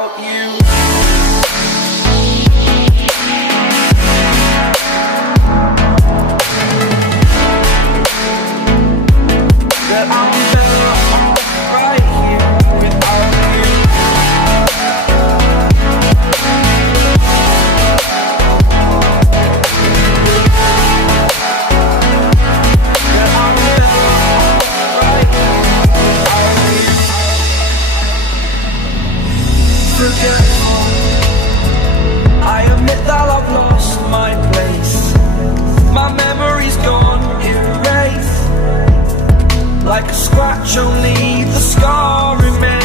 without you. That I'm better off right here without you. That I'm better off right here without you. Forgetful, I admit that I've lost my place. My memory's gone erased. Like a scratch, only the scar remains.